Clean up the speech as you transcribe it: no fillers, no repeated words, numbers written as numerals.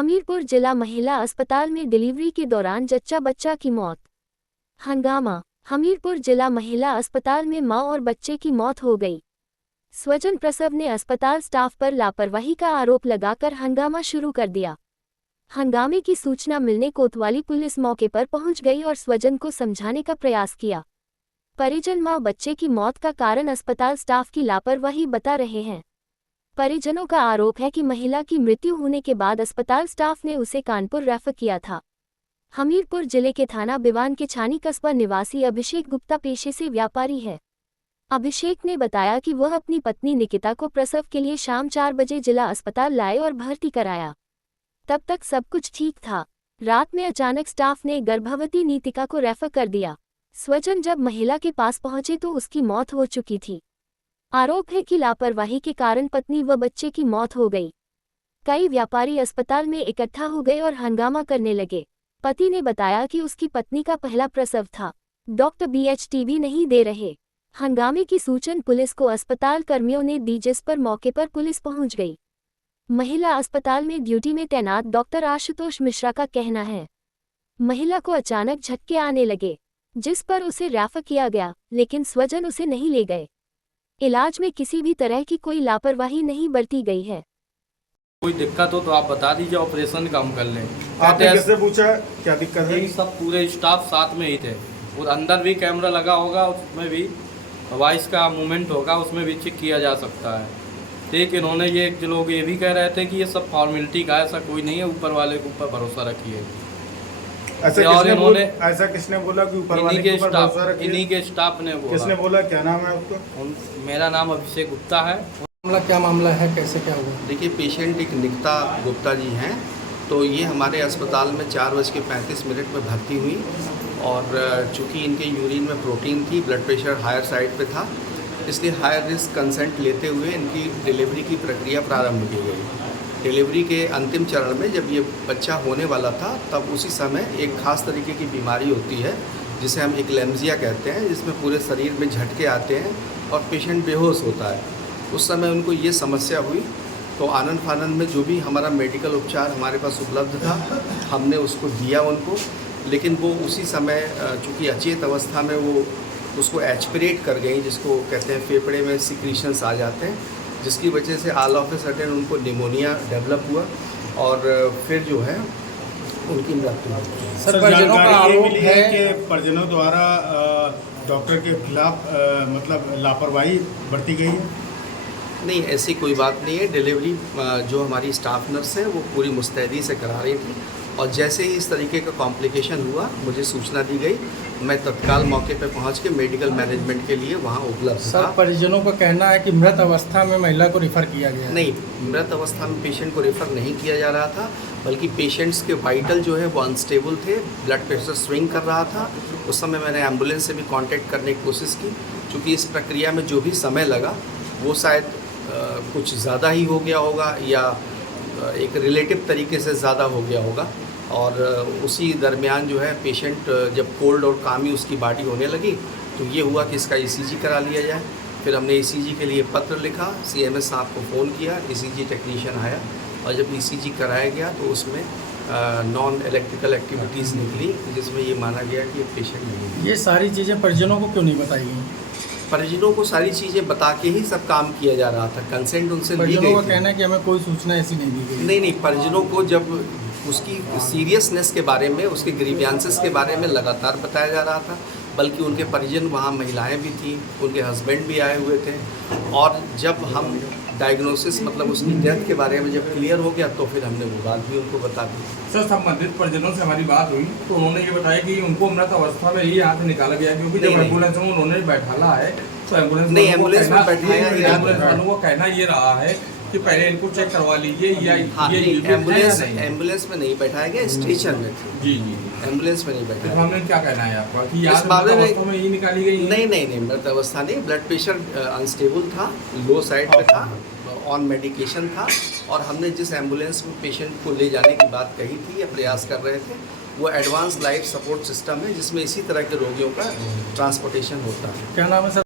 हमीरपुर जिला महिला अस्पताल में डिलीवरी के दौरान जच्चा बच्चा की मौत। हंगामा। हमीरपुर जिला महिला अस्पताल में मां और बच्चे की मौत हो गई। स्वजन प्रसव ने अस्पताल स्टाफ पर लापरवाही का आरोप लगाकर हंगामा शुरू कर दिया। हंगामे की सूचना मिलने कोतवाली पुलिस मौके पर पहुंच गई और स्वजन को समझाने का प्रयास किया। परिजन मां बच्चे की मौत का कारण अस्पताल स्टाफ की लापरवाही बता रहे हैं। परिजनों का आरोप है कि महिला की मृत्यु होने के बाद अस्पताल स्टाफ ने उसे कानपुर रेफर किया था। हमीरपुर जिले के थाना बिवान के छानी कस्बा निवासी अभिषेक गुप्ता पेशे से व्यापारी है। अभिषेक ने बताया कि वह अपनी पत्नी निकिता को प्रसव के लिए शाम 4 बजे जिला अस्पताल लाए और भर्ती कराया। तब तक सब कुछ ठीक था। रात में अचानक स्टाफ ने गर्भवती निकिता को रेफर कर दिया। स्वजन जब महिला के पास पहुंचे तो उसकी मौत हो चुकी थी। आरोप है कि लापरवाही के कारण पत्नी व बच्चे की मौत हो गई। कई व्यापारी अस्पताल में इकट्ठा हो गए और हंगामा करने लगे। पति ने बताया कि उसकी पत्नी का पहला प्रसव था। डॉक्टर BHTV नहीं दे रहे। हंगामे की सूचना पुलिस को अस्पताल कर्मियों ने दी, जिस पर मौके पर पुलिस पहुंच गई। महिला अस्पताल में ड्यूटी में तैनात डॉक्टर आशुतोष मिश्रा का कहना है, महिला को अचानक झटके आने लगे, जिस पर उसे रेफर किया गया, लेकिन स्वजन उसे नहीं ले गए। इलाज में किसी भी तरह की कोई लापरवाही नहीं बरती गई है। कोई दिक्कत हो तो आप बता दीजिए, ऑपरेशन का हम कर लें। आपने किससे पूछा क्या दिक्कत है? यही सब पूरे स्टाफ साथ में ही थे और अंदर भी कैमरा लगा होगा, उसमें भी वॉइस का मूवमेंट होगा, उसमें भी चेक किया जा सकता है। ठीक, इन्होंने ये लोग ये भी कह रहे थे कि ये सब फॉर्मेलिटी का, ऐसा कोई नहीं है, ऊपर वाले के ऊपर भरोसा रखिए। ऐसा किसने बोला कि ऊपर वाले के ऊपर भरोसा रखिए? इन्हीं के स्टाफ ने बोला। किसने बोला? क्या नाम है उसका? मेरा नाम अभिषेक गुप्ता है। क्या मामला है, कैसे क्या हुआ? देखिए, पेशेंट एक निकिता गुप्ता जी हैं। तो ये हमारे अस्पताल में 4:35 में भर्ती हुई और चूँकि इनके यूरिन में प्रोटीन थी, ब्लड प्रेशर हायर साइड पे था, इसलिए हायर रिस्क कंसेंट लेते हुए इनकी डिलीवरी की प्रक्रिया प्रारंभ की गई। डिलीवरी के अंतिम चरण में जब ये बच्चा होने वाला था, तब उसी समय एक ख़ास तरीके की बीमारी होती है जिसे हम एक्लेम्सिया कहते हैं, जिसमें पूरे शरीर में झटके आते हैं और पेशेंट बेहोश होता है। उस समय उनको ये समस्या हुई, तो आनन फानन में जो भी हमारा मेडिकल उपचार हमारे पास उपलब्ध था, हमने उसको दिया उनको। लेकिन वो उसी समय चूँकि अचेत अवस्था में वो उसको एस्पिरेट कर गई, जिसको कहते हैं फेफड़े में सिक्रीशंस आ जाते हैं, जिसकी वजह से ऑल ऑफ ए सडन उनको निमोनिया डेवलप हुआ और फिर जो है उनकी मृत्यु हुई। सर, परिजनों का आरोप है कि परिजनों द्वारा डॉक्टर के खिलाफ मतलब लापरवाही बरती गई है। नहीं, ऐसी कोई बात नहीं है। डिलीवरी जो हमारी स्टाफ नर्स है वो पूरी मुस्तैदी से करा रही थी और जैसे ही इस तरीके का कॉम्प्लिकेशन हुआ, मुझे सूचना दी गई, मैं तत्काल मौके पर पहुंच के मेडिकल मैनेजमेंट के लिए वहां उपलब्ध था। सर, परिजनों का कहना है कि मृत अवस्था में महिला को रेफर किया गया। नहीं, मृत अवस्था में पेशेंट को रेफर नहीं किया जा रहा था, बल्कि पेशेंट्स के वाइटल जो है वो अनस्टेबल थे, ब्लड प्रेशर स्विंग कर रहा था। उस समय मैंने एम्बुलेंस से भी कांटेक्ट करने की कोशिश की, क्योंकि इस प्रक्रिया में जो भी समय लगा वो शायद कुछ ज़्यादा ही हो गया होगा या एक रिलेटिव तरीके से ज़्यादा हो गया होगा। और उसी दरमियान जो है पेशेंट जब कोल्ड और कामी उसकी बॉडी होने लगी, तो ये हुआ कि इसका ECG करा लिया जाए। फिर हमने ECG के लिए पत्र लिखा, CMS साहब को फ़ोन किया, ECG टेक्नीशियन आया और जब ECG कराया गया तो उसमें नॉन इलेक्ट्रिकल एक्टिविटीज़ निकली, जिसमें ये माना गया कि पेशेंट नहीं है। ये सारी चीज़ें परिजनों को क्यों नहीं बताई गई? परिजनों को सारी चीज़ें बता के ही सब काम किया जा रहा था। कंसेंट उनसे ली गई। परिजनों का कहना है कि हमें कोई सूचना ऐसी नहीं दी गई। नहीं, परिजनों को जब उसकी सीरियसनेस के बारे में, उसके ग्रीवियंसेस के बारे में लगातार बताया जा रहा था, बल्कि उनके परिजन वहाँ महिलाएं भी थी, उनके हस्बैंड भी आए हुए थे। और जब हम डायग्नोसिस मतलब उसकी डेथ के बारे में जब क्लियर हो गया, तो फिर हमने वो बात भी उनको बता दी। सर, संबंधित परिजनों से हमारी बात हुई तो उन्होंने ये बताया कि उनको मृत अवस्था में ही यहाँ से निकाला गया, क्योंकि जब एम्बुलेंस में उन्होंने बैठाला है तो एम्बुलेंस में बैठाया को कहना ये रहा है कि पहले इनको चेक करवा लीजिए या एम्बुलेंस में नहीं बैठाया गया, स्टेशन में थे। जी, एम्बुलेंस में नहीं बैठाया। तो हमें क्या कहना है आपका कि इस मामले में ही निकाली गई? नहीं, मृत अवस्था नहीं। ब्लड प्रेशर अनस्टेबल था, लो साइड पे था, ऑन मेडिकेशन था। और हमने जिस एम्बुलेंस में पेशेंट को ले जाने की बात कही थी या प्रयास कर रहे थे, वो एडवांस लाइफ सपोर्ट सिस्टम है, जिसमें इसी तरह के रोगियों का ट्रांसपोर्टेशन होता है। क्या नाम है सर?